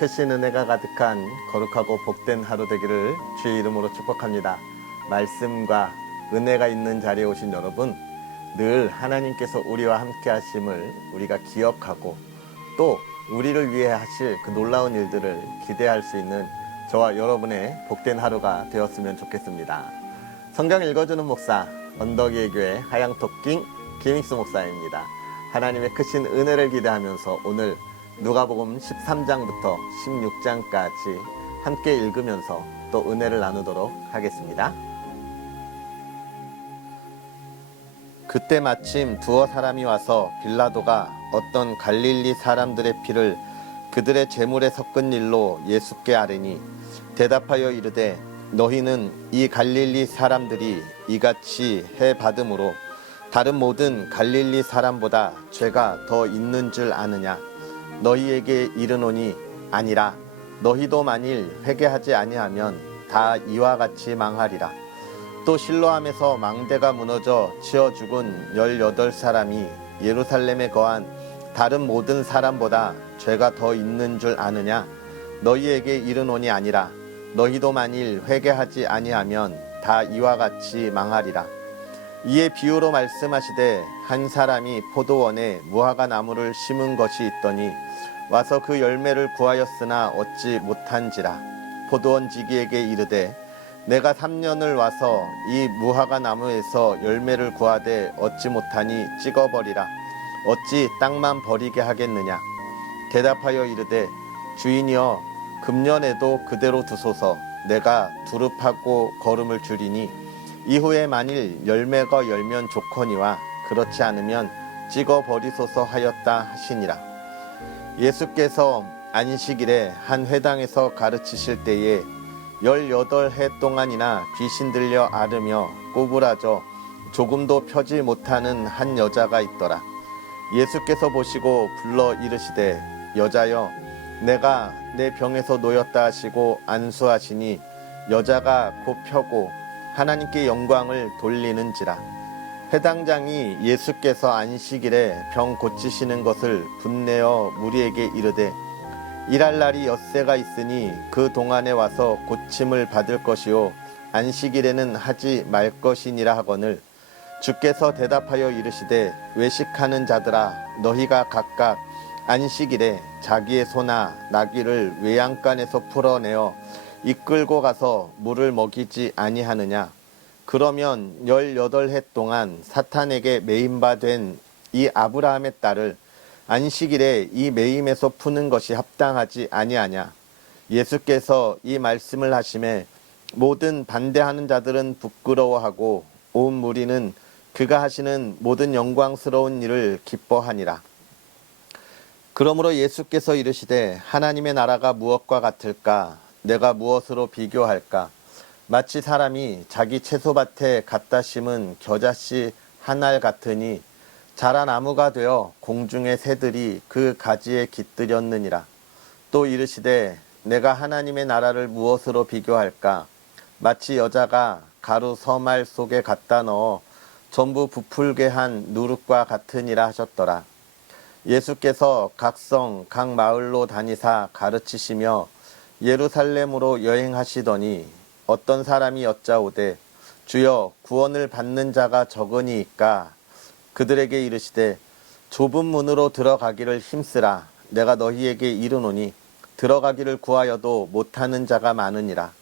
크신 은혜가 가득한 거룩하고 복된 하루 되기를 주의 이름으로 축복합니다. 말씀과 은혜가 있는 자리에 오신 여러분, 늘 하나님께서 우리와 함께 하심을 우리가 기억하고 또 우리를 위해 하실 그 놀라운 일들을 기대할 수 있는 저와 여러분의 복된 하루가 되었으면 좋겠습니다. 성경 읽어주는 목사, 언덕이의 교회 하양토킹 김익수 목사입니다. 하나님의 크신 은혜를 기대하면서 오늘 누가복음 13장부터 16장까지 함께 읽으면서 또 은혜를 나누도록 하겠습니다. 그때 마침 두어 사람이 와서 빌라도가 어떤 갈릴리 사람들의 피를 그들의 제물에 섞은 일로 예수께 아뢰니 대답하여 이르되 너희는 이 갈릴리 사람들이 이같이 해 받음으로 다른 모든 갈릴리 사람보다 죄가 더 있는 줄 아느냐? 너희에게 이르노니 아니라 너희도 만일 회개하지 아니하면 다 이와 같이 망하리라. 또 실로암에서 망대가 무너져 치어 죽은 18사람이 예루살렘에 거한 다른 모든 사람보다 죄가 더 있는 줄 아느냐? 너희에게 이르노니 아니라 너희도 만일 회개하지 아니하면 다 이와 같이 망하리라. 이에 비유로 말씀하시되 한 사람이 포도원에 무화과 나무를 심은 것이 있더니 와서 그 열매를 구하였으나 얻지 못한지라. 포도원 지기에게 이르되 내가 3년을 와서 이 무화과 나무에서 열매를 구하되 얻지 못하니 찍어버리라. 어찌 땅만 버리게 하겠느냐. 대답하여 이르되 주인이여 금년에도 그대로 두소서. 내가 두릅하고 거름을 줄이니 이후에 만일 열매가 열면 좋거니와 그렇지 않으면 찍어버리소서 하였다 하시니라. 예수께서 안식일에 한 회당에서 가르치실 때에 18해 동안이나 귀신 들려 앓으며 꼬부라져 조금도 펴지 못하는 한 여자가 있더라. 예수께서 보시고 불러 이르시되 여자여 내가 내 병에서 놓였다 하시고 안수하시니 여자가 곧 펴고 하나님께 영광을 돌리는지라. 회당장이 예수께서 안식일에 병 고치시는 것을 분내어 무리에게 이르되 일할 날이 엿새가 있으니 그 동안에 와서 고침을 받을 것이요 안식일에는 하지 말 것이니라 하거늘 주께서 대답하여 이르시되 외식하는 자들아 너희가 각각 안식일에 자기의 소나 나귀를 외양간에서 풀어내어 이끌고 가서 물을 먹이지 아니하느냐. 그러면 18해 동안 사탄에게 매임바 된 이 아브라함의 딸을 안식일에 이 매임에서 푸는 것이 합당하지 아니하냐. 예수께서 이 말씀을 하심에 모든 반대하는 자들은 부끄러워하고 온 무리는 그가 하시는 모든 영광스러운 일을 기뻐하니라. 그러므로 예수께서 이르시되 하나님의 나라가 무엇과 같을까? 내가 무엇으로 비교할까? 마치 사람이 자기 채소밭에 갖다 심은 겨자씨 한 알 같으니 자란 나무가 되어 공중의 새들이 그 가지에 깃들였느니라. 또 이르시되 내가 하나님의 나라를 무엇으로 비교할까? 마치 여자가 가루 서말 속에 갖다 넣어 전부 부풀게 한 누룩과 같으니라 하셨더라. 예수께서 각 성, 각 마을로 다니사 가르치시며 예루살렘으로 여행하시더니 어떤 사람이 여짜오되 주여 구원을 받는 자가 적으니이까. 그들에게 이르시되 좁은 문으로 들어가기를 힘쓰라. 내가 너희에게 이르노니 들어가기를 구하여도 못하는 자가 많으니라.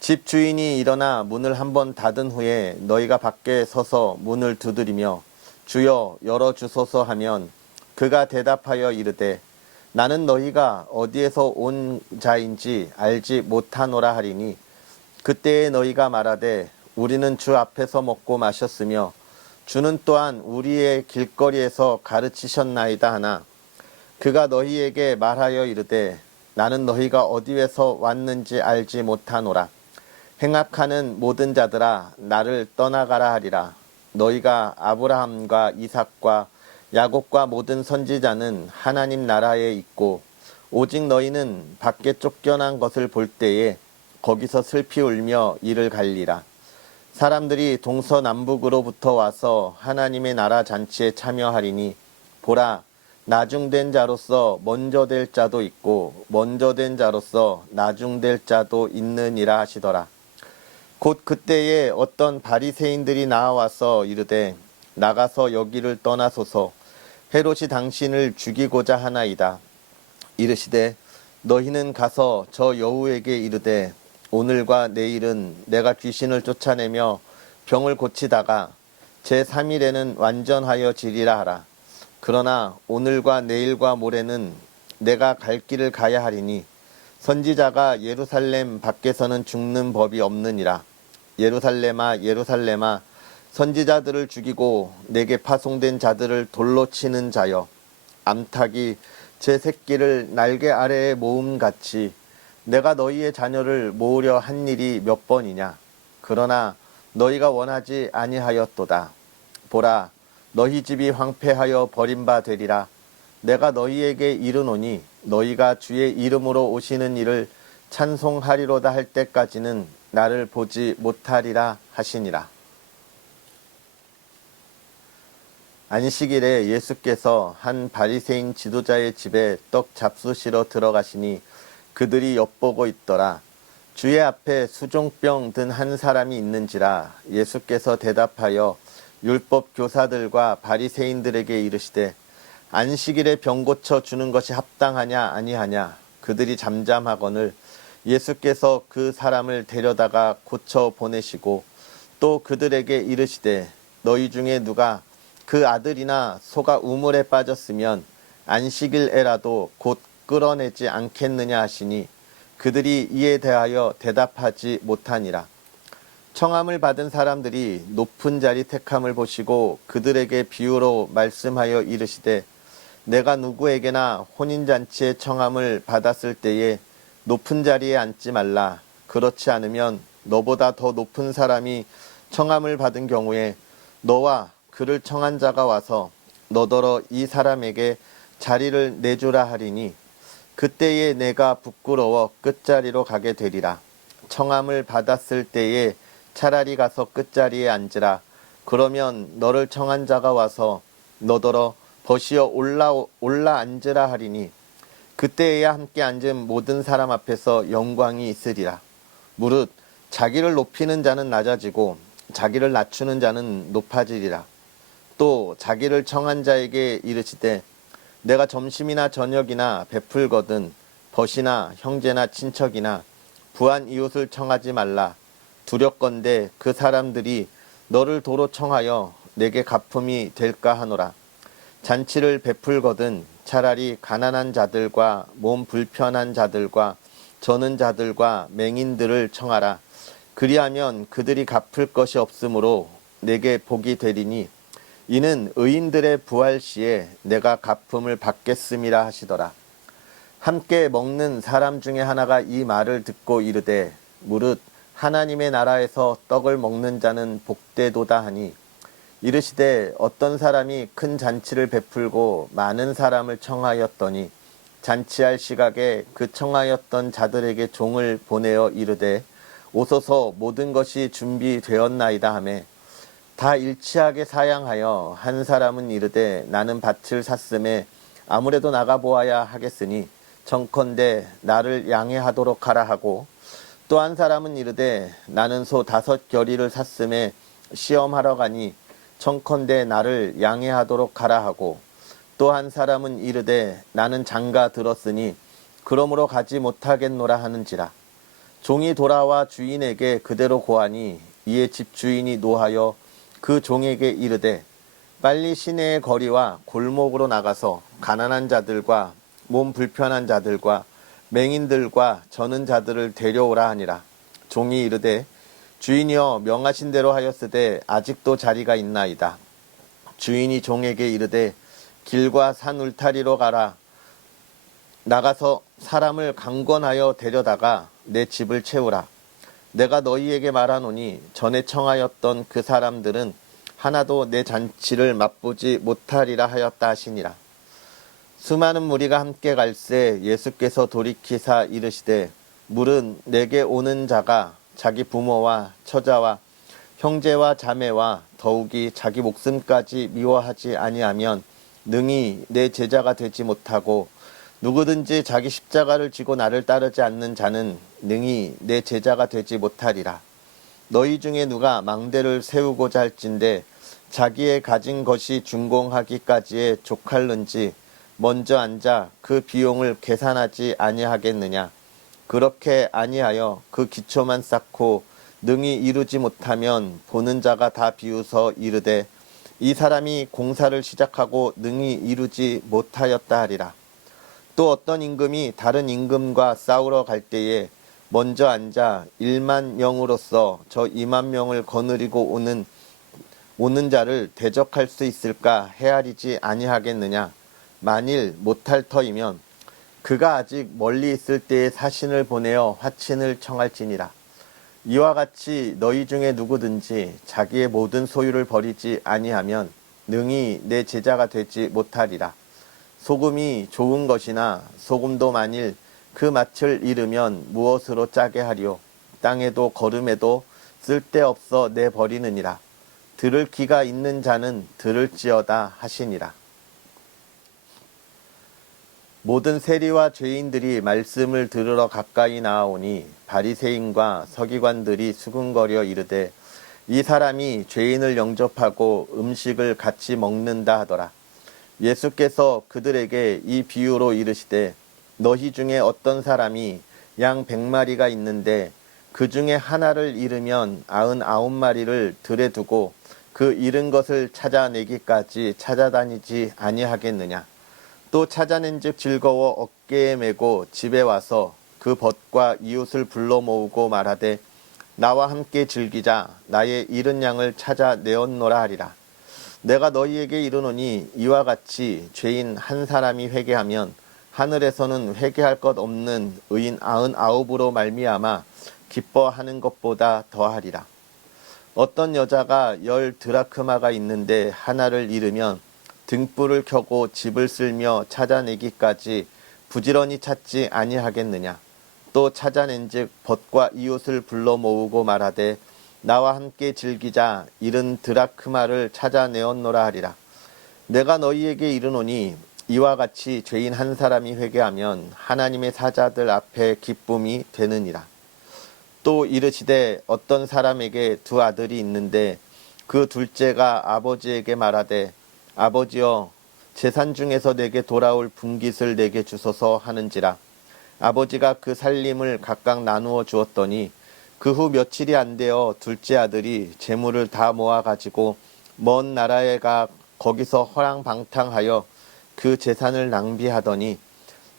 집 주인이 일어나 문을 한번 닫은 후에 너희가 밖에 서서 문을 두드리며 주여 열어주소서 하면 그가 대답하여 이르되 나는 너희가 어디에서 온 자인지 알지 못하노라 하리니 그때에 너희가 말하되 우리는 주 앞에서 먹고 마셨으며 주는 또한 우리의 길거리에서 가르치셨나이다 하나 그가 너희에게 말하여 이르되 나는 너희가 어디에서 왔는지 알지 못하노라. 행악하는 모든 자들아 나를 떠나가라 하리라. 너희가 아브라함과 이삭과 야곱과 모든 선지자는 하나님 나라에 있고 오직 너희는 밖에 쫓겨난 것을 볼 때에 거기서 슬피 울며 이를 갈리라. 사람들이 동서남북으로부터 와서 하나님의 나라 잔치에 참여하리니 보라 나중된 자로서 먼저 될 자도 있고 먼저 된 자로서 나중될 자도 있느니라 하시더라. 곧 그때에 어떤 바리새인들이 나와서 이르되 나가서 여기를 떠나소서 헤롯이 당신을 죽이고자 하나이다. 이르시되 너희는 가서 저 여우에게 이르되 오늘과 내일은 내가 귀신을 쫓아내며 병을 고치다가 제3일에는 완전하여 지리라 하라. 그러나 오늘과 내일과 모레는 내가 갈 길을 가야 하리니 선지자가 예루살렘 밖에서는 죽는 법이 없느니라. 예루살렘아 예루살렘아 선지자들을 죽이고 내게 파송된 자들을 돌로 치는 자여, 암탉이 제 새끼를 날개 아래에 모음같이 내가 너희의 자녀를 모으려 한 일이 몇 번이냐. 그러나 너희가 원하지 아니하였도다. 보라, 너희 집이 황폐하여 버림바 되리라. 내가 너희에게 이르노니 너희가 주의 이름으로 오시는 이를 찬송하리로다 할 때까지는 나를 보지 못하리라 하시니라. 안식일에 예수께서 한 바리새인 지도자의 집에 떡 잡수시러 들어가시니 그들이 엿보고 있더라. 주의 앞에 수종병 든 한 사람이 있는지라. 예수께서 대답하여 율법 교사들과 바리새인들에게 이르시되 안식일에 병 고쳐 주는 것이 합당하냐 아니하냐. 그들이 잠잠하거늘 예수께서 그 사람을 데려다가 고쳐 보내시고 또 그들에게 이르시되 너희 중에 누가 그 아들이나 소가 우물에 빠졌으면 안식일에라도 곧 끌어내지 않겠느냐 하시니 그들이 이에 대하여 대답하지 못하니라. 청함을 받은 사람들이 높은 자리 택함을 보시고 그들에게 비유로 말씀하여 이르시되 내가 누구에게나 혼인잔치에 청함을 받았을 때에 높은 자리에 앉지 말라. 그렇지 않으면 너보다 더 높은 사람이 청함을 받은 경우에 너와 그를 청한 자가 와서 너더러 이 사람에게 자리를 내주라 하리니 그때에 내가 부끄러워 끝자리로 가게 되리라. 청함을 받았을 때에 차라리 가서 끝자리에 앉으라. 그러면 너를 청한 자가 와서 너더러 버시어 올라 앉으라 하리니 그때에야 함께 앉은 모든 사람 앞에서 영광이 있으리라. 무릇 자기를 높이는 자는 낮아지고 자기를 낮추는 자는 높아지리라. 또 자기를 청한 자에게 이르시되 내가 점심이나 저녁이나 베풀거든 벗이나 형제나 친척이나 부한 이웃을 청하지 말라. 두렵건대 그 사람들이 너를 도로 청하여 내게 갚음이 될까 하노라. 잔치를 베풀거든 차라리 가난한 자들과 몸 불편한 자들과 저는 자들과 맹인들을 청하라. 그리하면 그들이 갚을 것이 없으므로 내게 복이 되리니 이는 의인들의 부활 시에 내가 갚음을 받겠음이라 하시더라. 함께 먹는 사람 중에 하나가 이 말을 듣고 이르되 무릇 하나님의 나라에서 떡을 먹는 자는 복되도다 하니 이르시되 어떤 사람이 큰 잔치를 베풀고 많은 사람을 청하였더니 잔치할 시각에 그 청하였던 자들에게 종을 보내어 이르되 오소서 모든 것이 준비되었나이다 하매 다 일치하게 사양하여 한 사람은 이르되 나는 밭을 샀음에 아무래도 나가보아야 하겠으니 청컨대 나를 양해하도록 하라 하고 또 한 사람은 이르되 나는 소 5겨리를 샀음에 시험하러 가니 청컨대 나를 양해하도록 하라 하고 또 한 사람은 이르되 나는 장가 들었으니 그러므로 가지 못하겠노라 하는지라. 종이 돌아와 주인에게 그대로 고하니 이에 집주인이 노하여 그 종에게 이르되 빨리 시내의 거리와 골목으로 나가서 가난한 자들과 몸 불편한 자들과 맹인들과 저는 자들을 데려오라 하니라. 종이 이르되 주인이여 명하신 대로 하였으되 아직도 자리가 있나이다. 주인이 종에게 이르되 길과 산 울타리로 가라. 나가서 사람을 강권하여 데려다가 내 집을 채우라. 내가 너희에게 말하노니 전에 청하였던 그 사람들은 하나도 내 잔치를 맛보지 못하리라 하였다 하시니라. 수많은 무리가 함께 갈새 예수께서 돌이키사 이르시되 물은 내게 오는 자가 자기 부모와 처자와 형제와 자매와 더욱이 자기 목숨까지 미워하지 아니하면 능히 내 제자가 되지 못하고 누구든지 자기 십자가를 지고 나를 따르지 않는 자는 능히 내 제자가 되지 못하리라. 너희 중에 누가 망대를 세우고자 할진대 자기의 가진 것이 준공하기까지에 족할는지 먼저 앉아 그 비용을 계산하지 아니하겠느냐. 그렇게 아니하여 그 기초만 쌓고 능히 이루지 못하면 보는 자가 다 비웃어 이르되 이 사람이 공사를 시작하고 능히 이루지 못하였다 하리라. 또 어떤 임금이 다른 임금과 싸우러 갈 때에 먼저 앉아 1만 명으로서 저 2만 명을 거느리고 오는 자를 대적할 수 있을까 헤아리지 아니하겠느냐. 만일 못할 터이면 그가 아직 멀리 있을 때에 사신을 보내어 화친을 청할지니라. 이와 같이 너희 중에 누구든지 자기의 모든 소유를 버리지 아니하면 능히 내 제자가 되지 못하리라. 소금이 좋은 것이나 소금도 만일 그 맛을 잃으면 무엇으로 짜게 하리요. 땅에도 거름에도 쓸데없어 내버리느니라. 들을 귀가 있는 자는 들을지어다 하시니라. 모든 세리와 죄인들이 말씀을 들으러 가까이 나아오니 바리새인과 서기관들이 수군거려 이르되 이 사람이 죄인을 영접하고 음식을 같이 먹는다 하더라. 예수께서 그들에게 이 비유로 이르시되 너희 중에 어떤 사람이 양 100마리가 있는데 그 중에 하나를 잃으면 99마리를 들에 두고 그 잃은 것을 찾아내기까지 찾아다니지 아니하겠느냐. 또 찾아낸즉 즐거워 어깨에 메고 집에 와서 그 벗과 이웃을 불러 모으고 말하되 나와 함께 즐기자. 나의 잃은 양을 찾아내었노라 하리라. 내가 너희에게 이르노니 이와 같이 죄인 한 사람이 회개하면 하늘에서는 회개할 것 없는 의인 99으로 말미암아 기뻐하는 것보다 더하리라. 어떤 여자가 10 드라크마가 있는데 하나를 잃으면 등불을 켜고 집을 쓸며 찾아내기까지 부지런히 찾지 아니하겠느냐. 또 찾아낸즉 벗과 이웃을 불러 모으고 말하되 나와 함께 즐기자. 잃은 드라크마를 찾아내었노라 하리라. 내가 너희에게 이르노니 이와 같이 죄인 한 사람이 회개하면 하나님의 사자들 앞에 기쁨이 되느니라. 또 이르시되 어떤 사람에게 2 아들이 있는데 그 둘째가 아버지에게 말하되 아버지여 재산 중에서 내게 돌아올 분깃을 내게 주소서 하는지라. 아버지가 그 살림을 각각 나누어 주었더니 그 후 며칠이 안 되어 둘째 아들이 재물을 다 모아 가지고 먼 나라에 가 거기서 허랑방탕하여 그 재산을 낭비하더니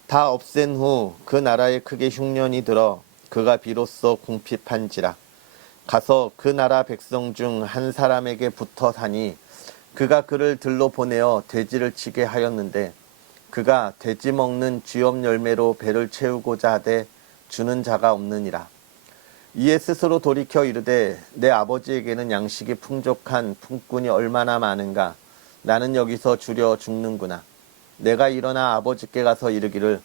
다 없앤 후 그 나라에 크게 흉년이 들어 그가 비로소 궁핍한지라. 가서 그 나라 백성 중 한 사람에게 붙어 사니 그가 그를 들로 보내어 돼지를 치게 하였는데 그가 돼지 먹는 쥐업 열매로 배를 채우고자 하되 주는 자가 없느니라. 이에 스스로 돌이켜 이르되 내 아버지에게는 양식이 풍족한 품꾼이 얼마나 많은가. 나는 여기서 주려 죽는구나. 내가 일어나 아버지께 가서 이르기를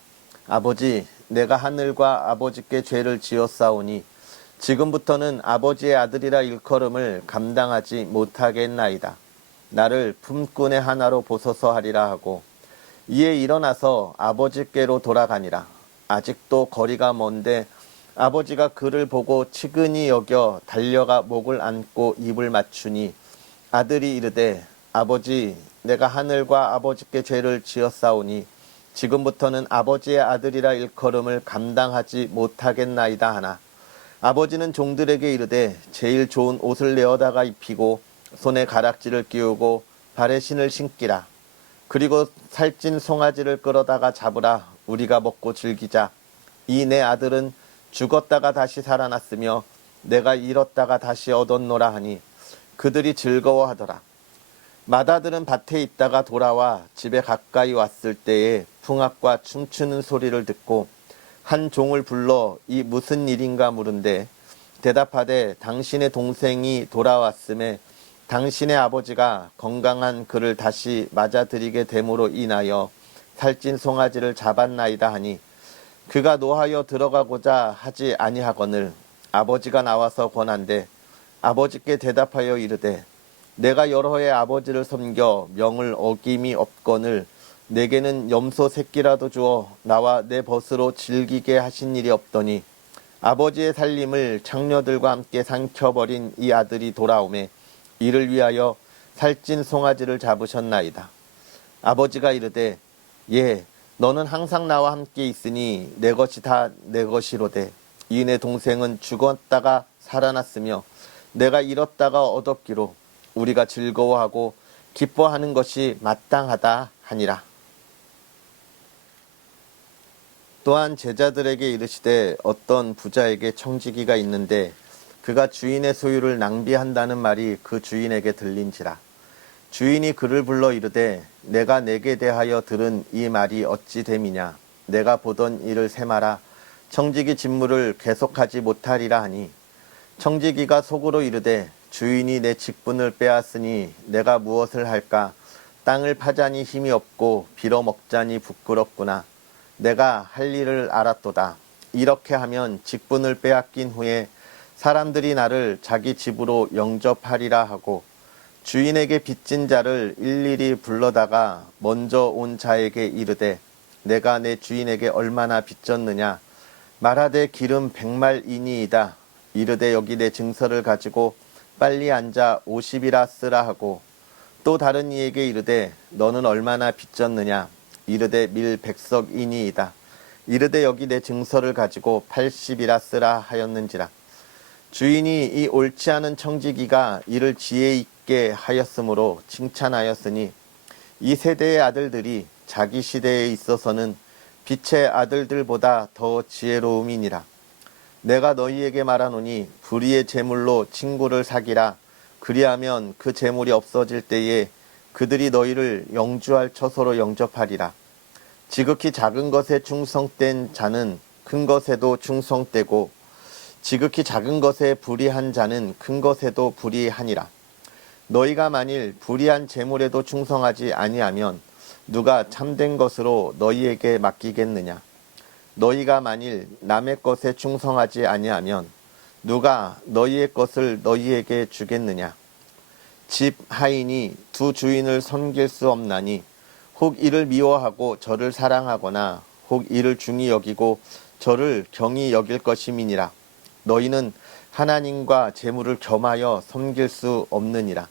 아버지 내가 하늘과 아버지께 죄를 지었사오니 지금부터는 아버지의 아들이라 일컬음을 감당하지 못하겠나이다. 나를 품꾼의 하나로 보소서 하리라 하고 이에 일어나서 아버지께로 돌아가니라. 아직도 거리가 먼데 아버지가 그를 보고 치근히 여겨 달려가 목을 안고 입을 맞추니 아들이 이르되 아버지 내가 하늘과 아버지께 죄를 지었사오니 지금부터는 아버지의 아들이라 일컬음을 감당하지 못하겠나이다 하나 아버지는 종들에게 이르되 제일 좋은 옷을 내어다가 입히고 손에 가락지를 끼우고 발에 신을 신기라. 그리고 살찐 송아지를 끌어다가 잡으라. 우리가 먹고 즐기자. 이 내 아들은 죽었다가 다시 살아났으며 내가 잃었다가 다시 얻었노라 하니 그들이 즐거워하더라. 맏아들은 밭에 있다가 돌아와 집에 가까이 왔을 때에 풍악과 춤추는 소리를 듣고 한 종을 불러 이 무슨 일인가 물은데 대답하되 당신의 동생이 돌아왔음에 당신의 아버지가 건강한 그를 다시 맞아들이게 됨으로 인하여 살찐 송아지를 잡았나이다 하니 그가 노하여 들어가고자 하지 아니하거늘 아버지가 나와서 권한대 아버지께 대답하여 이르되 내가 여러 해 아버지를 섬겨 명을 어김이 없거늘 내게는 염소 새끼라도 주어 나와 내 벗으로 즐기게 하신 일이 없더니 아버지의 살림을 창녀들과 함께 삼켜버린 이 아들이 돌아오매 이를 위하여 살찐 송아지를 잡으셨나이다. 아버지가 이르되 예 너는 항상 나와 함께 있으니 내 것이 다 내 것이로되 이 내 동생은 죽었다가 살아났으며 내가 잃었다가 얻었기로 우리가 즐거워하고 기뻐하는 것이 마땅하다 하니라. 또한 제자들에게 이르시되 어떤 부자에게 청지기가 있는데 그가 주인의 소유를 낭비한다는 말이 그 주인에게 들린지라. 주인이 그를 불러 이르되 내가 내게 대하여 들은 이 말이 어찌 됨이냐. 내가 보던 일을 세마라. 청지기 직무를 계속하지 못하리라 하니 청지기가 속으로 이르되 주인이 내 직분을 빼앗으니 내가 무엇을 할까. 땅을 파자니 힘이 없고 빌어먹자니 부끄럽구나. 내가 할 일을 알았도다. 이렇게 하면 직분을 빼앗긴 후에 사람들이 나를 자기 집으로 영접하리라 하고 주인에게 빚진 자를 일일이 불러다가 먼저 온 자에게 이르되 내가 내 주인에게 얼마나 빚졌느냐. 말하되 기름 100말이니이다. 이르되 여기 내 증서를 가지고 빨리 앉아 50이라 쓰라 하고 또 다른 이에게 이르되 너는 얼마나 빚졌느냐. 이르되 밀 100석이니이다. 이르되 여기 내 증서를 가지고 80이라 쓰라 하였는지라. 주인이 이 옳지 않은 청지기가 이를 지혜 있게 하였으므로 칭찬하였으니 이 세대의 아들들이 자기 시대에 있어서는 빛의 아들들보다 더 지혜로움이니라. 내가 너희에게 말하노니 불의의 재물로 친구를 사기라. 그리하면 그 재물이 없어질 때에 그들이 너희를 영주할 처소로 영접하리라. 지극히 작은 것에 충성된 자는 큰 것에도 충성되고 지극히 작은 것에 불의한 자는 큰 것에도 불의하니라. 너희가 만일 불의한 재물에도 충성하지 아니하면 누가 참된 것으로 너희에게 맡기겠느냐. 너희가 만일 남의 것에 충성하지 아니하면 누가 너희의 것을 너희에게 주겠느냐. 집 하인이 두 주인을 섬길 수 없나니 혹 이를 미워하고 저를 사랑하거나 혹 이를 중히 여기고 저를 경히 여길 것임이니라. 너희는 하나님과 재물을 겸하여 섬길 수 없느니라.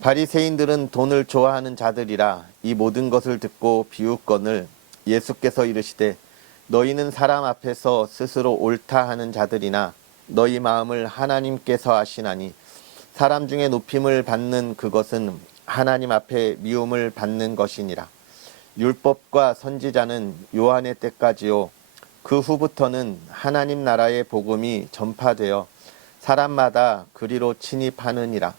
바리새인들은 돈을 좋아하는 자들이라. 이 모든 것을 듣고 비웃거늘 예수께서 이르시되 너희는 사람 앞에서 스스로 옳다 하는 자들이나 너희 마음을 하나님께서 아시나니 사람 중에 높임을 받는 그것은 하나님 앞에 미움을 받는 것이니라. 율법과 선지자는 요한의 때까지요 그 후부터는 하나님 나라의 복음이 전파되어 사람마다 그리로 침입하느니라.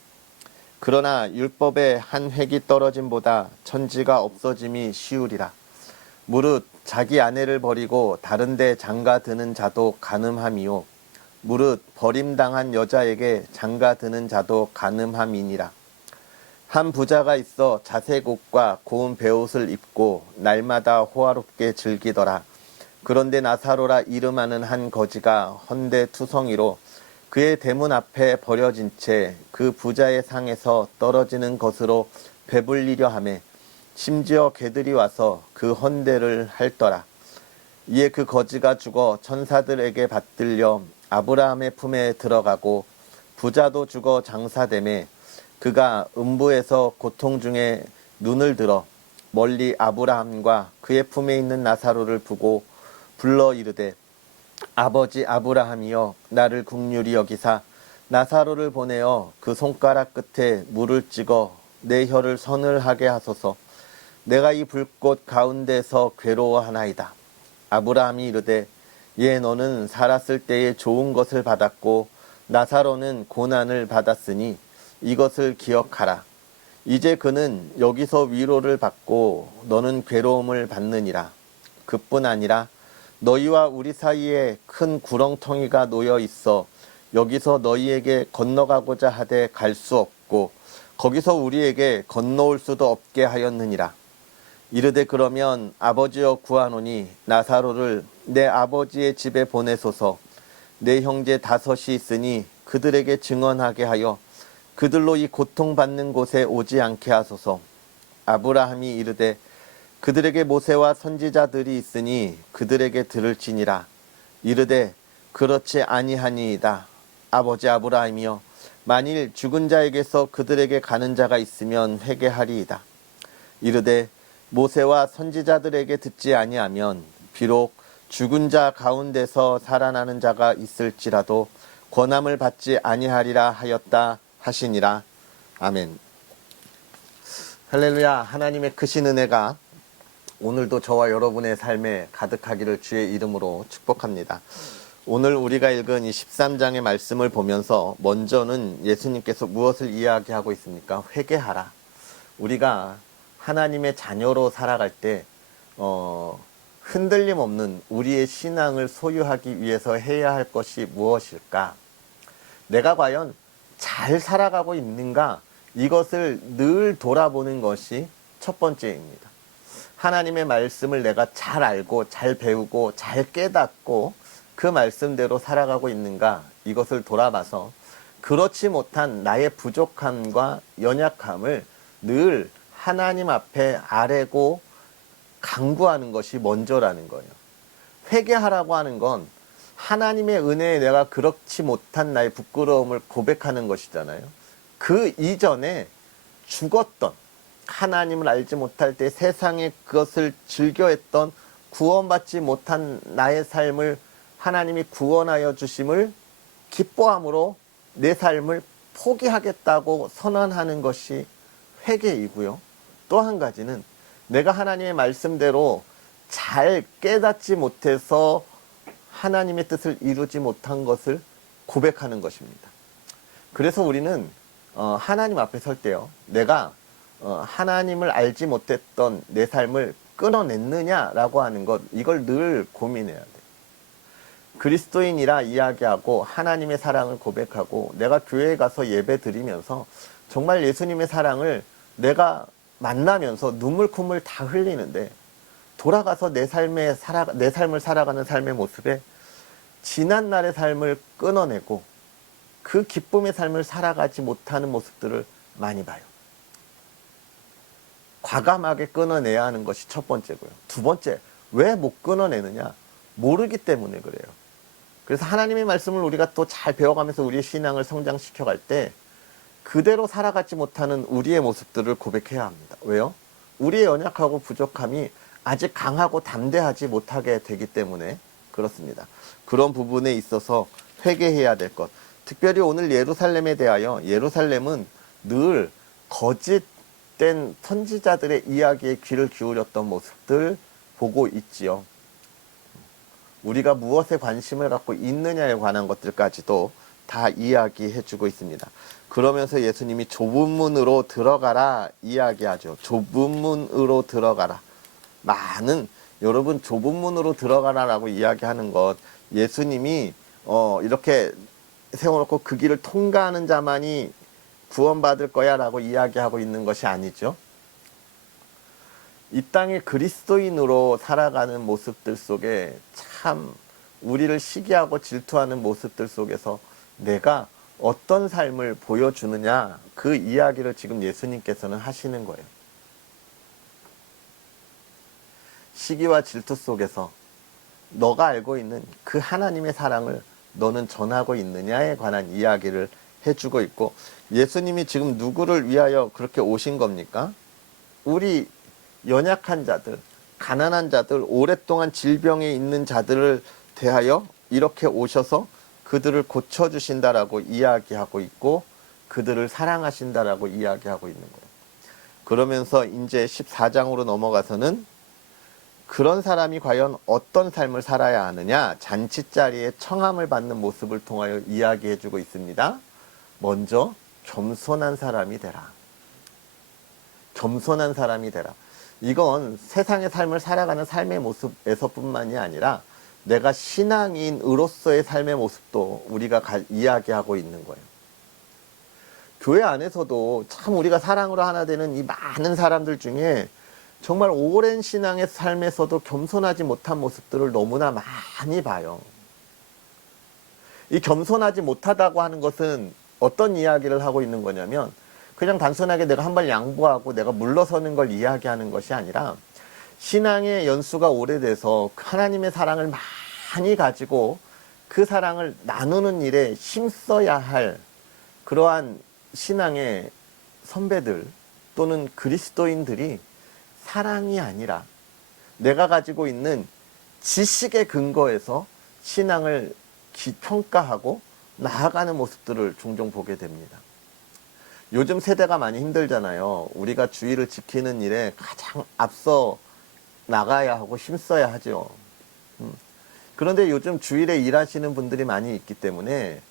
그러나 율법의 한 획이 떨어짐보다 천지가 없어짐이 쉬우리라. 무릇 자기 아내를 버리고 다른 데 장가드는 자도 간음함이요 무릇 버림당한 여자에게 장가드는 자도 간음함이니라. 한 부자가 있어 자색 옷과 고운 베옷을 입고 날마다 호화롭게 즐기더라. 그런데 나사로라 이름하는 한 거지가 헌데 투성이로 그의 대문 앞에 버려진 채 그 부자의 상에서 떨어지는 것으로 배불리려 하매 심지어 개들이 와서 그 헌대를 핥더라. 이에 그 거지가 죽어 천사들에게 받들려 아브라함의 품에 들어가고 부자도 죽어 장사되매 그가 음부에서 고통 중에 눈을 들어 멀리 아브라함과 그의 품에 있는 나사로를 보고 불러 이르되 아버지 아브라함이여 나를 긍휼히 여기사 나사로를 보내어 그 손가락 끝에 물을 찍어 내 혀를 서늘하게 하소서. 내가 이 불꽃 가운데서 괴로워하나이다. 아브라함이 이르되 예 너는 살았을 때에 좋은 것을 받았고 나사로는 고난을 받았으니 이것을 기억하라. 이제 그는 여기서 위로를 받고 너는 괴로움을 받느니라. 그뿐 아니라 너희와 우리 사이에 큰 구렁텅이가 놓여 있어 여기서 너희에게 건너가고자 하되 갈 수 없고 거기서 우리에게 건너올 수도 없게 하였느니라. 이르되 그러면 아버지여 구하노니 나사로를 내 아버지의 집에 보내소서. 내 형제 5이 있으니 그들에게 증언하게 하여 그들로 이 고통받는 곳에 오지 않게 하소서. 아브라함이 이르되 그들에게 모세와 선지자들이 있으니 그들에게 들을지니라. 이르되 그렇지 아니하니이다. 아버지 아브라함이여, 만일 죽은 자에게서 그들에게 가는 자가 있으면 회개하리이다. 이르되 모세와 선지자들에게 듣지 아니하면 비록 죽은 자 가운데서 살아나는 자가 있을지라도 권함을 받지 아니하리라 하였다 하시니라. 아멘. 할렐루야. 하나님의 크신 은혜가 오늘도 저와 여러분의 삶에 가득하기를 주의 이름으로 축복합니다. 오늘 우리가 읽은 이 13장의 말씀을 보면서 먼저는 예수님께서 무엇을 이야기하고 있습니까? 회개하라. 우리가 하나님의 자녀로 살아갈 때 흔들림 없는 우리의 신앙을 소유하기 위해서 해야 할 것이 무엇일까? 내가 과연 잘 살아가고 있는가? 이것을 늘 돌아보는 것이 첫 번째입니다. 하나님의 말씀을 내가 잘 알고 잘 배우고 잘 깨닫고 그 말씀대로 살아가고 있는가? 이것을 돌아봐서 그렇지 못한 나의 부족함과 연약함을 늘 하나님 앞에 아뢰고 간구하는 것이 먼저라는 거예요. 회개하라고 하는 건 하나님의 은혜에 내가 그렇지 못한 나의 부끄러움을 고백하는 것이잖아요. 그 이전에 죽었던, 하나님을 알지 못할 때 세상에 그것을 즐겨했던 구원받지 못한 나의 삶을 하나님이 구원하여 주심을 기뻐함으로 내 삶을 포기하겠다고 선언하는 것이 회개이고요. 또 한 가지는 내가 하나님의 말씀대로 잘 깨닫지 못해서 하나님의 뜻을 이루지 못한 것을 고백하는 것입니다. 그래서 우리는 하나님 앞에 설 때요, 내가 하나님을 알지 못했던 내 삶을 끊어냈느냐라고 하는 것, 이걸 늘 고민해야 돼요. 그리스도인이라 이야기하고 하나님의 사랑을 고백하고 내가 교회에 가서 예배 드리면서 정말 예수님의 사랑을 내가 만나면서 눈물 콧물 다 흘리는데 돌아가서 내 삶을 살아가는 삶의 모습에 지난날의 삶을 끊어내고 그 기쁨의 삶을 살아가지 못하는 모습들을 많이 봐요. 과감하게 끊어내야 하는 것이 첫 번째고요. 두 번째, 왜 못 끊어내느냐? 모르기 때문에 그래요. 그래서 하나님의 말씀을 우리가 또 잘 배워가면서 우리의 신앙을 성장시켜갈 때 그대로 살아가지 못하는 우리의 모습들을 고백해야 합니다. 왜요? 우리의 연약하고 부족함이 아직 강하고 담대하지 못하게 되기 때문에 그렇습니다. 그런 부분에 있어서 회개해야 될 것. 특별히 오늘 예루살렘에 대하여, 예루살렘은 늘 거짓된 선지자들의 이야기에 귀를 기울였던 모습들 보고 있지요. 우리가 무엇에 관심을 갖고 있느냐에 관한 것들까지도 다 이야기해주고 있습니다. 그러면서 예수님이 좁은 문으로 들어가라 이야기하죠. 좁은 문으로 들어가라. 여러분 좁은 문으로 들어가라라고 이야기하는 것, 예수님이 이렇게 세워놓고 그 길을 통과하는 자만이 구원받을 거야 라고 이야기하고 있는 것이 아니죠. 이 땅에 그리스도인으로 살아가는 모습들 속에 참 우리를 시기하고 질투하는 모습들 속에서 내가 어떤 삶을 보여주느냐, 그 이야기를 지금 예수님께서는 하시는 거예요. 시기와 질투 속에서 너가 알고 있는 그 하나님의 사랑을 너는 전하고 있느냐에 관한 이야기를 해주고 있고, 예수님이 지금 누구를 위하여 그렇게 오신 겁니까? 우리 연약한 자들, 가난한 자들, 오랫동안 질병에 있는 자들을 대하여 이렇게 오셔서 그들을 고쳐주신다라고 이야기하고 있고 그들을 사랑하신다라고 이야기하고 있는 거예요. 그러면서 이제 14장으로 넘어가서는 그런 사람이 과연 어떤 삶을 살아야 하느냐, 잔치자리에 청함을 받는 모습을 통하여 이야기해주고 있습니다. 먼저 겸손한 사람이 되라. 겸손한 사람이 되라. 이건 세상의 삶을 살아가는 삶의 모습에서뿐만이 아니라 내가 신앙인으로서의 삶의 모습도 우리가 이야기하고 있는 거예요. 교회 안에서도 참 우리가 사랑으로 하나 되는 이 많은 사람들 중에 정말 오랜 신앙의 삶에서도 겸손하지 못한 모습들을 너무나 많이 봐요. 이 겸손하지 못하다고 하는 것은 어떤 이야기를 하고 있는 거냐면 그냥 단순하게 내가 한 번 양보하고 내가 물러서는 걸 이야기하는 것이 아니라 신앙의 연수가 오래돼서 하나님의 사랑을 많이 가지고 그 사랑을 나누는 일에 힘써야 할 그러한 신앙의 선배들 또는 그리스도인들이 사랑이 아니라 내가 가지고 있는 지식의 근거에서 신앙을 평가하고 나아가는 모습들을 종종 보게 됩니다. 요즘 세대가 많이 힘들잖아요. 우리가 주의를 지키는 일에 가장 앞서 나가야 하고 힘써야 하죠. 그런데 요즘 주일에 일하시는 분들이 많이 있기 때문에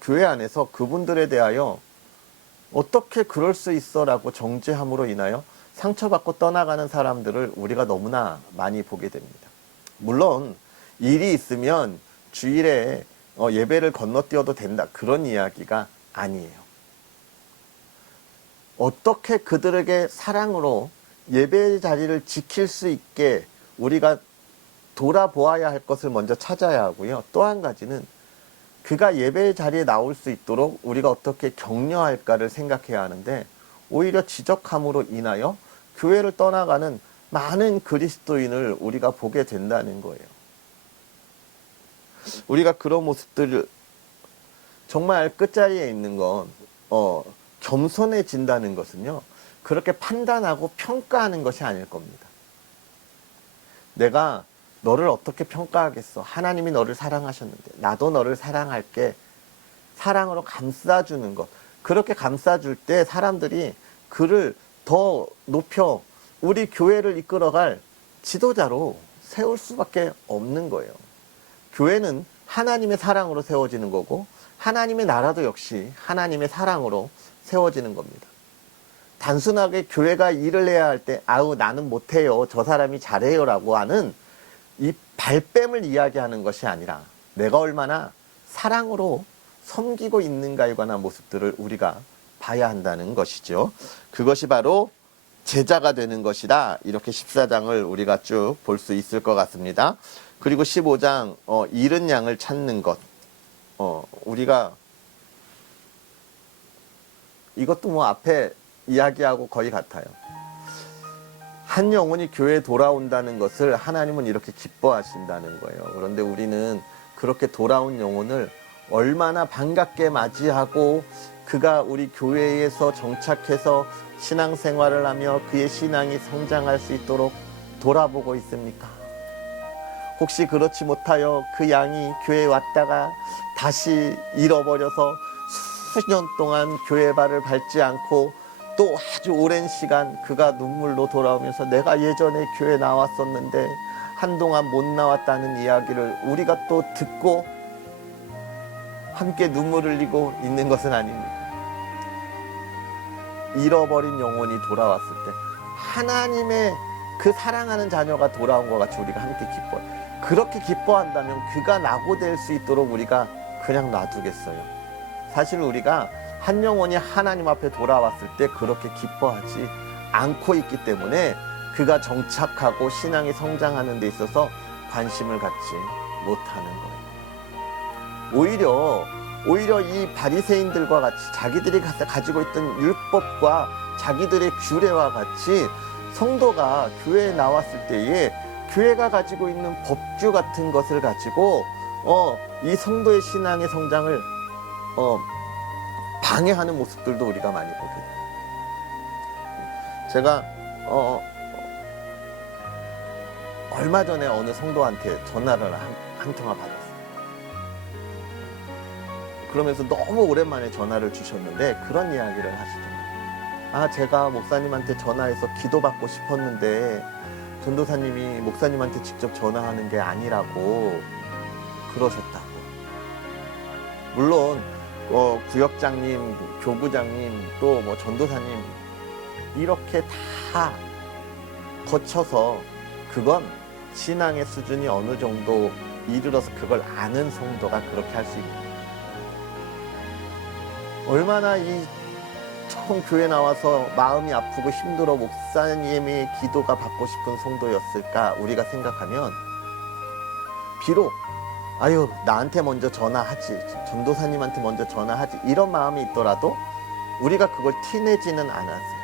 교회 안에서 그분들에 대하여 어떻게 그럴 수 있어 라고 정죄함으로 인하여 상처받고 떠나가는 사람들을 우리가 너무나 많이 보게 됩니다. 물론 일이 있으면 주일에 예배를 건너뛰어도 된다, 그런 이야기가 아니에요. 어떻게 그들에게 사랑으로 예배의 자리를 지킬 수 있게 우리가 돌아보아야 할 것을 먼저 찾아야 하고요. 또 한 가지는 그가 예배의 자리에 나올 수 있도록 우리가 어떻게 격려할까를 생각해야 하는데, 오히려 지적함으로 인하여 교회를 떠나가는 많은 그리스도인을 우리가 보게 된다는 거예요. 우리가 그런 모습들을, 정말 끝자리에 있는 건 겸손해진다는 것은요, 그렇게 판단하고 평가하는 것이 아닐 겁니다. 내가 너를 어떻게 평가하겠어? 하나님이 너를 사랑하셨는데 나도 너를 사랑할게. 사랑으로 감싸주는 것. 그렇게 감싸줄 때 사람들이 그를 더 높여 우리 교회를 이끌어갈 지도자로 세울 수밖에 없는 거예요. 교회는 하나님의 사랑으로 세워지는 거고, 하나님의 나라도 역시 하나님의 사랑으로 세워지는 겁니다. 단순하게 교회가 일을 해야 할 때 아우 나는 못해요, 저 사람이 잘해요 라고 하는 이 발뺌을 이야기하는 것이 아니라 내가 얼마나 사랑으로 섬기고 있는가에 관한 모습들을 우리가 봐야 한다는 것이죠. 그것이 바로 제자가 되는 것이다. 이렇게 14장을 우리가 쭉 볼 수 있을 것 같습니다. 그리고 15장 잃은 양을 찾는 것. 우리가 이것도 뭐 앞에 이야기하고 거의 같아요. 한 영혼이 교회에 돌아온다는 것을 하나님은 이렇게 기뻐하신다는 거예요. 그런데 우리는 그렇게 돌아온 영혼을 얼마나 반갑게 맞이하고 그가 우리 교회에서 정착해서 신앙생활을 하며 그의 신앙이 성장할 수 있도록 돌아보고 있습니까? 혹시 그렇지 못하여 그 양이 교회에 왔다가 다시 잃어버려서 수년 동안 교회 발을 밟지 않고 또 아주 오랜 시간 그가 눈물로 돌아오면서 내가 예전에 교회 나왔었는데 한동안 못 나왔다는 이야기를 우리가 또 듣고 함께 눈물을 흘리고 있는 것은 아닙니다. 잃어버린 영혼이 돌아왔을 때 하나님의 그 사랑하는 자녀가 돌아온 것 같이 우리가 함께 기뻐해요. 그렇게 기뻐한다면 그가 낙오될 수 있도록 우리가 그냥 놔두겠어요? 사실 우리가 한 영혼이 하나님 앞에 돌아왔을 때 그렇게 기뻐하지 않고 있기 때문에 그가 정착하고 신앙이 성장하는 데 있어서 관심을 갖지 못하는 거예요. 오히려 이 바리새인들과 같이 자기들이 가지고 있던 율법과 자기들의 규례와 같이 성도가 교회에 나왔을 때에 교회가 가지고 있는 법규 같은 것을 가지고 이 성도의 신앙의 성장을 방해하는 모습들도 우리가 많이 보게 돼요. 제가 얼마 전에 어느 성도한테 전화를 한 통화 받았어요. 그러면서 너무 오랜만에 전화를 주셨는데 그런 이야기를 하시더라고요. 제가 목사님한테 전화해서 기도받고 싶었는데 전도사님이 목사님한테 직접 전화하는 게 아니라고 그러셨다고. 물론 구역장님, 교구장님, 또 뭐 전도사님 이렇게 다 거쳐서 그건 신앙의 수준이 어느 정도 이르러서 그걸 아는 성도가 그렇게 할 수 있는 거예요. 얼마나 이 처음 교회 나와서 마음이 아프고 힘들어 목사님의 기도가 받고 싶은 성도였을까 우리가 생각하면 비록 아유, 나한테 먼저 전화하지, 전도사님한테 먼저 전화하지, 이런 마음이 있더라도 우리가 그걸 티내지는 않았어요.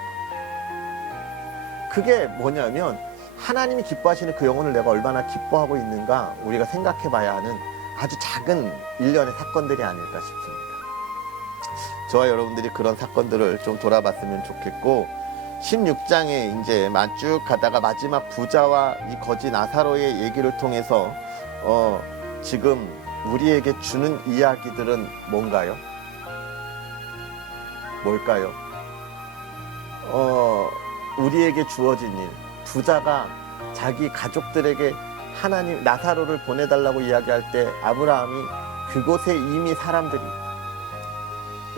그게 뭐냐면 하나님이 기뻐하시는 그 영혼을 내가 얼마나 기뻐하고 있는가 우리가 생각해 봐야 하는 아주 작은 일련의 사건들이 아닐까 싶습니다. 저와 여러분들이 그런 사건들을 좀 돌아봤으면 좋겠고, 16장에 이제 쭉 가다가 마지막 부자와 이 거지 나사로의 얘기를 통해서 지금 우리에게 주는 이야기들은 뭔가요? 뭘까요? 우리에게 주어진 일, 부자가 자기 가족들에게 하나님 나사로를 보내달라고 이야기할 때 아브라함이 그곳에 이미 사람들이,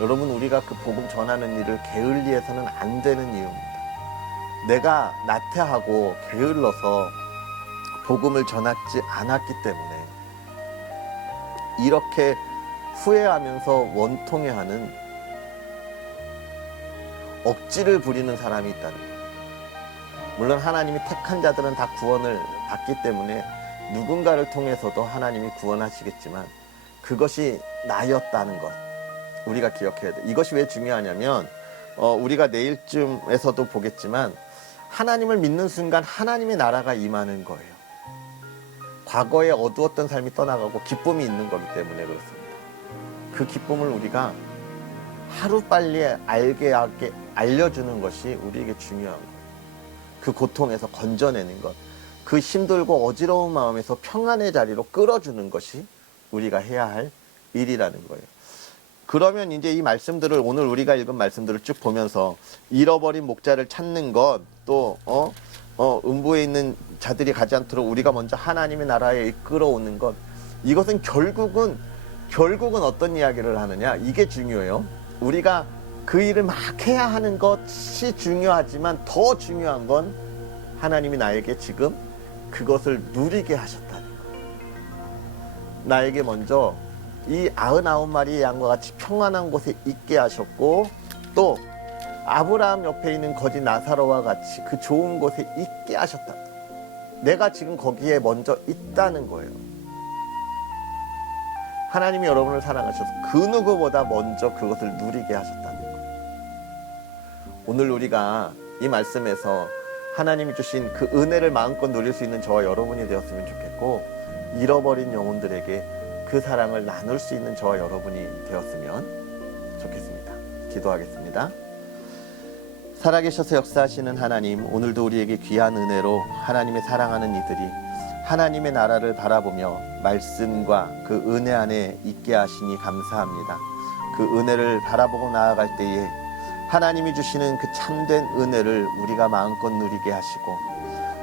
여러분, 우리가 그 복음 전하는 일을 게을리해서는 안 되는 이유입니다. 내가 나태하고 게을러서 복음을 전하지 않았기 때문에 이렇게 후회하면서 원통해하는, 억지를 부리는 사람이 있다는 거예요. 물론 하나님이 택한 자들은 다 구원을 받기 때문에 누군가를 통해서도 하나님이 구원하시겠지만 그것이 나였다는 것, 우리가 기억해야 돼. 이것이 왜 중요하냐면 우리가 내일쯤에서도 보겠지만 하나님을 믿는 순간 하나님의 나라가 임하는 거예요. 과거에 어두웠던 삶이 떠나가고 기쁨이 있는 거기 때문에 그렇습니다. 그 기쁨을 우리가 하루빨리 알게 알려주는 것이 우리에게 중요한 거예요. 그 고통에서 건져내는 것, 그 힘들고 어지러운 마음에서 평안의 자리로 끌어주는 것이 우리가 해야 할 일이라는 거예요. 그러면 이제 이 말씀들을, 오늘 우리가 읽은 말씀들을 쭉 보면서 잃어버린 목자를 찾는 것, 또 음부에 있는 자들이 가지 않도록 우리가 먼저 하나님의 나라에 이끌어오는 것, 이것은 결국은 어떤 이야기를 하느냐, 이게 중요해요. 우리가 그 일을 막 해야 하는 것이 중요하지만 더 중요한 건 하나님이 나에게 지금 그것을 누리게 하셨다는 거예요. 나에게 먼저 이 99마리의 양과 같이 평안한 곳에 있게 하셨고, 또 아브라함 옆에 있는 거지 나사로와 같이 그 좋은 곳에 있게 하셨다. 내가 지금 거기에 먼저 있다는 거예요. 하나님이 여러분을 사랑하셔서 그 누구보다 먼저 그것을 누리게 하셨다는 거예요. 오늘 우리가 이 말씀에서 하나님이 주신 그 은혜를 마음껏 누릴 수 있는 저와 여러분이 되었으면 좋겠고, 잃어버린 영혼들에게 그 사랑을 나눌 수 있는 저와 여러분이 되었으면 좋겠습니다. 기도하겠습니다. 살아계셔서 역사하시는 하나님, 오늘도 우리에게 귀한 은혜로 하나님의 사랑하는 이들이 하나님의 나라를 바라보며 말씀과 그 은혜 안에 있게 하시니 감사합니다. 그 은혜를 바라보고 나아갈 때에 하나님이 주시는 그 참된 은혜를 우리가 마음껏 누리게 하시고,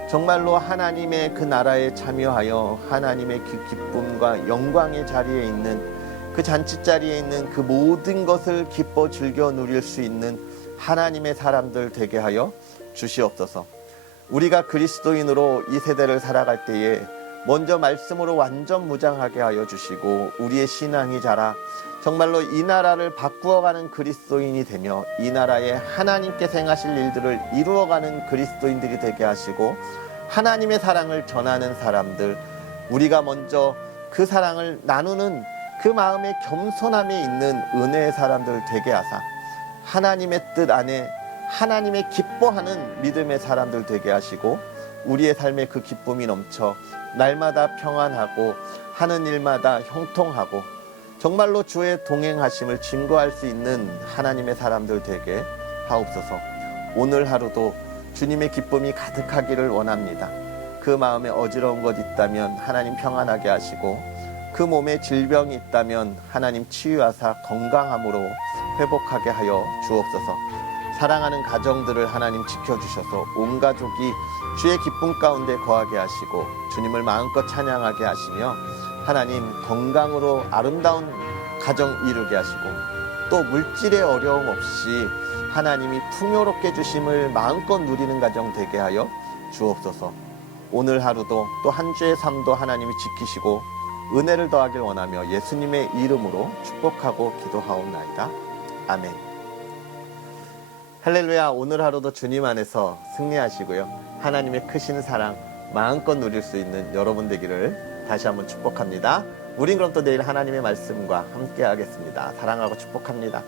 정말로 하나님의 그 나라에 참여하여 하나님의 그 기쁨과 영광의 자리에 있는, 그 잔치자리에 있는 그 모든 것을 기뻐 즐겨 누릴 수 있는 하나님의 사람들 되게 하여 주시옵소서. 우리가 그리스도인으로 이 세대를 살아갈 때에 먼저 말씀으로 완전 무장하게 하여 주시고, 우리의 신앙이 자라 정말로 이 나라를 바꾸어가는 그리스도인이 되며 이 나라에 하나님께서 행하실 일들을 이루어가는 그리스도인들이 되게 하시고, 하나님의 사랑을 전하는 사람들, 우리가 먼저 그 사랑을 나누는 그 마음의 겸손함에 있는 은혜의 사람들 되게 하사 하나님의 뜻 안에 하나님의 기뻐하는 믿음의 사람들 되게 하시고, 우리의 삶에 그 기쁨이 넘쳐 날마다 평안하고 하는 일마다 형통하고 정말로 주의 동행하심을 증거할 수 있는 하나님의 사람들 되게 하옵소서. 오늘 하루도 주님의 기쁨이 가득하기를 원합니다. 그 마음에 어지러운 것 있다면 하나님 평안하게 하시고, 그 몸에 질병이 있다면 하나님 치유하사 건강함으로 회복하게 하여 주옵소서. 사랑하는 가정들을 하나님 지켜주셔서 온 가족이 주의 기쁨 가운데 거하게 하시고 주님을 마음껏 찬양하게 하시며, 하나님 건강으로 아름다운 가정 이루게 하시고, 또 물질의 어려움 없이 하나님이 풍요롭게 주심을 마음껏 누리는 가정 되게 하여 주옵소서. 오늘 하루도 또 한 주의 삶도 하나님이 지키시고 은혜를 더하길 원하며 예수님의 이름으로 축복하고 기도하옵나이다. 아멘. 할렐루야. 오늘 하루도 주님 안에서 승리하시고요, 하나님의 크신 사랑 마음껏 누릴 수 있는 여러분 되기를 다시 한번 축복합니다. 우린 그럼 또 내일 하나님의 말씀과 함께 하겠습니다. 사랑하고 축복합니다.